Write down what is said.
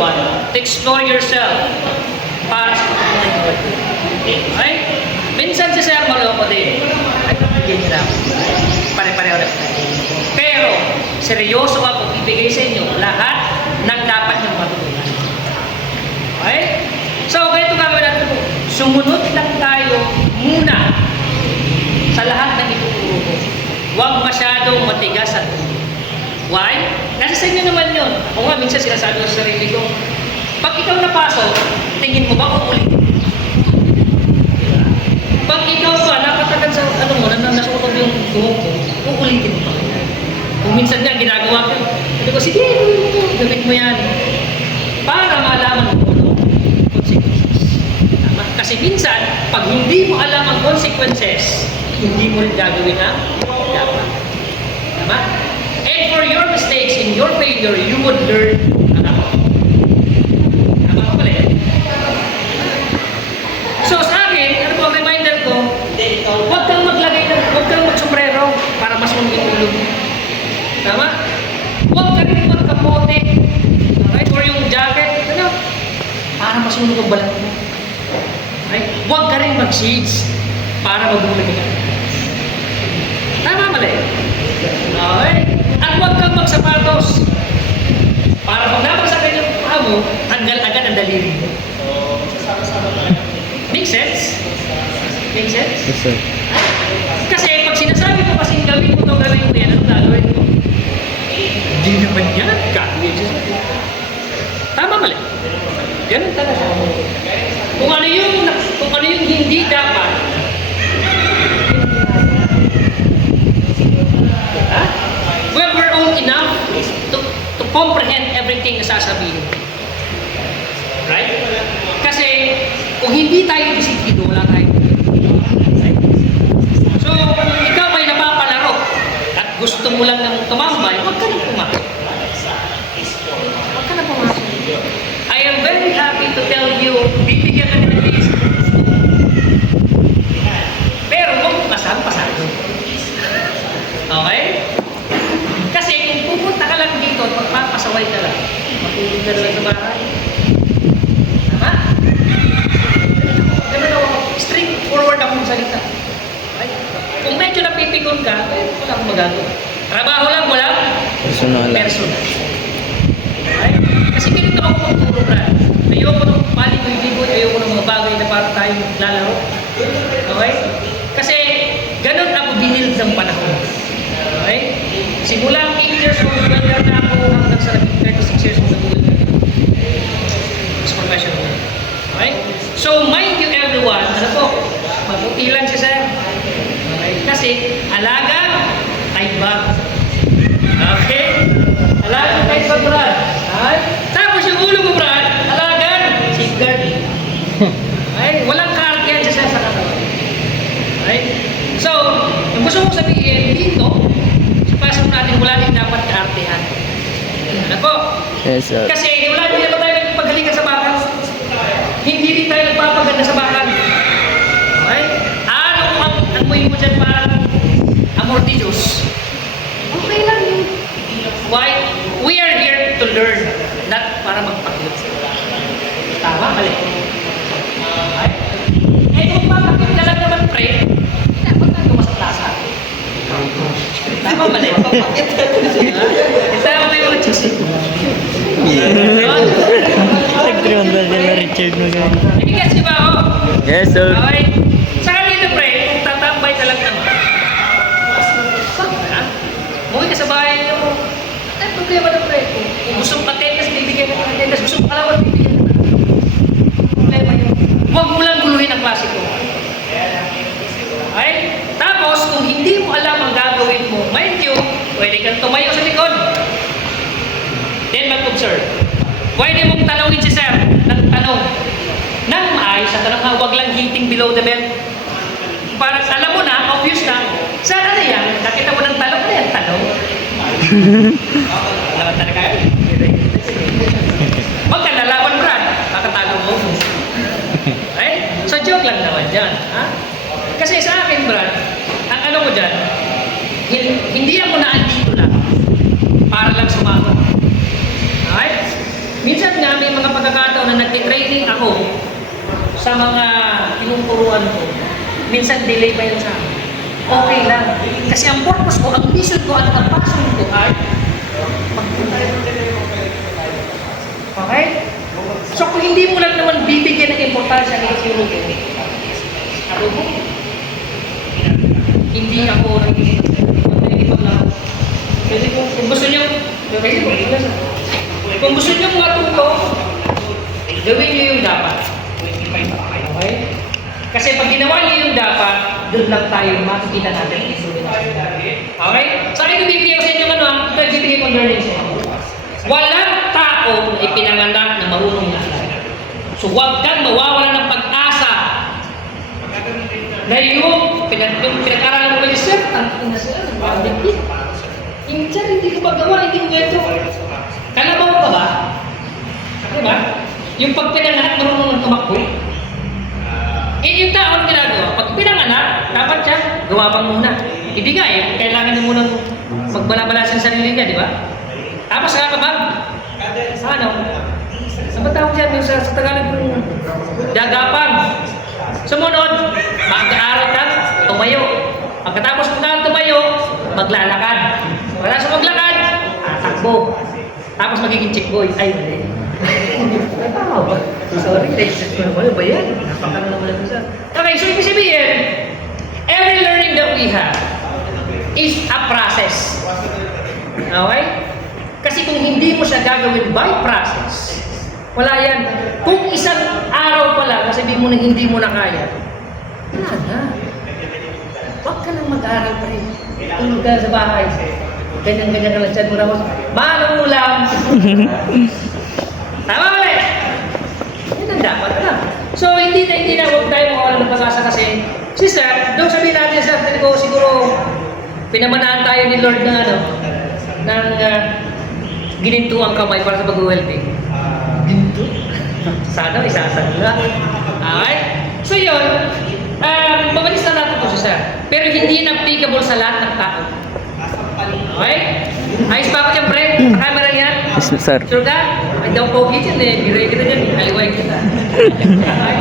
everyone to explore yourself para sa pagkakas. Okay? Minsan si Sir maloko din. Ay, bigyan niyo lang. Pare-pareho na. Pero, seryoso ako ibigay sa inyo lahat ng dapat niyong matutunan. Okay? So, ganito gagawin natin po. Sumunod lang tayo muna sa lahat ng ituturo ko. Huwag masyadong matigas at why? Nasa sa inyo naman yun. Ako nga, minsan sinasabi ko sa sarili ko, pag ikaw napasok, tingin mo ba uulitin? Pag ikaw pa, napatagal sa ano mo, nasuotog yung buhok mo, uulitin mo pa. Kung minsan nga, ginagawa ko, sabi ko, sige, gawin mo yan. Para malaman mo ano, consequences. Tama? Kasi minsan, pag hindi mo alam ang consequences, hindi mo rin gagawin ang dapat. Tama? And for your mistakes, in your failure, you would learn ano. Tama ko pala yan? So sa akin, ano po ang reminder ko, huwag kang magsombrero para mas mong mo. Tama? Huwag ka rin magkapote. Okay? Or yung jacket, ano? Para masunog ang balat mo. Okay? Huwag ka rin mag-shades para mabulag ka. Tama mali? Okay? At huwag kang magsapatos. Para pag napasakin yung paa mo, tanggal agad ang daliri mo. Make sense? Make sense? Yes, sir. Kasi pag sinasabi ko kasing gawin mo ito, gawin mo yan, anong gagawin mo? Hindi naman yan. Gagawin siya. Tama mali? Ganun talaga. Kung ano yung hindi dapat, we're old enough to comprehend everything na sasabihin. Right? Kasi kung hindi tayo disiplino, wala tayo. Right? So, kung ikaw ay napapalaro at gusto mo lang ng tumambay, huwag ka nang pumasok. Huwag ka nang pumasok. I am very happy to tell you, bibigyan ka ng list. Pero huwag pasado. Okay? Kasi kung pupunta ka lang dito at magpapasaway ka lang, matulog ka lang sa bahay. Tama? Ganun ako, straightforward akong salita. Ay, kung medyo napipikon ka, wala akong magagawa. Trabaho lang, wala Personal. Ay, kasi ganito ako magturo, Brad. Ayoko ng paligoy-ligoy, ayoko ng mga bagay na parang tayo lalaro. Okay? Kasi ganun ako binild ng panahon. Okay? Simula 8 years old, welder na ako hanggang sa 36 years old na buhay na. Mas professional. Okay? So, mind you everyone, ano po? Mabuti lang siya, sir. Okay? Kasi, alaga, ay bag. Okay? Alaga, ay bag, Brad. Okay? Tapos yung ulo mo, Brad, alaga, safeguard. Okay? Walang kaartiyan siya sa katawan. Okay? So, yung gusto kong sabihin, dito, pasok natin, wala din dapat kaartihan. Ano po? Yes, sir. Kasi wala din naman tayo nagpagalingan sa bakan. Hindi din tayo nagpapaganda sa bakan. Okay? Ano ang amoy mo dyan parang amor de Diyos? Okay lang yun. Why? We are here to learn, not para magpakilap. Tama? Mali. Okay? Eh kung papakilap ka lang naman, pre, dapat tayo mas klasa. Tama mali. Tama ba yung mga chicks? Nag-300 na Richard mo ganyan. Nagigets niyo ba ako? Yes, sir. Okay. Saka dito, pre, kung tatambay ka lang naman. Muwi ka sa bahay niyo. Ay, problema na, pre. Kung gusto mong attendance, bibigyan ka ng attendance. Gusto mong kalawat, bibigyan ka ng problema yun. Huwag mo lang guluhin ang klase ko. Okay? Tapos, kung hindi mo alam ang gagawin mo, mind you, pwede kang tumayo sa likod. Then mag-observe. Pwede mong tanongin si sir ng tanong. Nang maayos na tanong, huwag lang hitting below the belt. Para alam mo na, obvious na, sir, ano yan? Nakita mo ng tanong, ano yan? Tanong? Alam talaga kayo? Huwag ka lalaban, Brad. Makatago mo. Okay? So, joke lang naman dyan. Ha? Kasi sa akin, Brad, ang ano ko dyan, hindi ako naandito lang para lang sumagot. Okay? Minsan nga may mga pagkakataon na nagtitraining ako sa mga tinuturuan ko. Minsan delay pa yun sa akin. Okay lang. Kasi ang purpose ko, ang mission ko, at ang passion ko ay okay? So kung hindi mo lang naman bibigyan ng importansya ng ituro ko, ano po? Hindi ako nagigipag lang. Pwede po, kung gusto nyo, pwede po, kung gusto nyo matuto, gawin nyo yung dapat. Okay? Kasi pag ginawa nyo yung dapat, doon lang tayo makikita natin ang ituro. Okay? So ito bibigyan ko sa inyo ano, ito bibigyan ko learning sa inyo. Walang tao na ipinanganak na marunong na. So huwag kang mawawala ng pag-asa na yung pinag-aralan mo kayo, sir, ang ina sir, ang bagay. Sir, hindi ko magawa, hindi ko ganito. Kalabaw ka ba? Diba? Yung pag pinanganak, marunong ng tumakbo. Yung tao ang ginagawa, pag pinanganak, dapat siya, gawa pang muna. Hindi nga eh, kailangan niya munang magbalabalas sa sarili niya, di ba? Tapos kakabag, ano? Ang batawag dyan, yung sa Tagalog yung dagapan. Sumunod, mag-aaral ka, tumayo. Pagkatapos mo ka tumayo, maglalakad. Pagkatapos mo maglakad, takbo. Tapos magiging chick boy. Ay, mali. Tama ba? Sorry, naisip ko naman. Ano ba yan? Napakano naman ito sa... Okay, so ibig sabihin, every learning that we have is a process. Okay? Kasi kung hindi mo siya gagawin by process, wala yan. Kung isang araw pa lang, sabihin mo na hindi mo na kaya, wala na. Huwag ka nang mag-aral pa rin. Tulog ka sa bahay. Ganyan-ganyan ka lang dyan mo na. Manong ulam. Tama ba eh? Yan ang dapat na. So, hindi na huwag tayo mawala ng pag-asa kasi, sister, doon sabihin natin sa atin ko, siguro, pinamanaan tayo ni Lord na ano, ng gininto ang kamay para sa pag-welping. Ginto? Sana isasagla. Okay? So yun, mabilis na natin po siya. Pero hindi na applicable sa lahat ng tao. Okay? Ayos pa ako dyan, pre? Sa camera yan? Yes, sir. Sure ka? Ay, daw pogi dyan eh. Biray kita dyan. Aliway kita. Okay?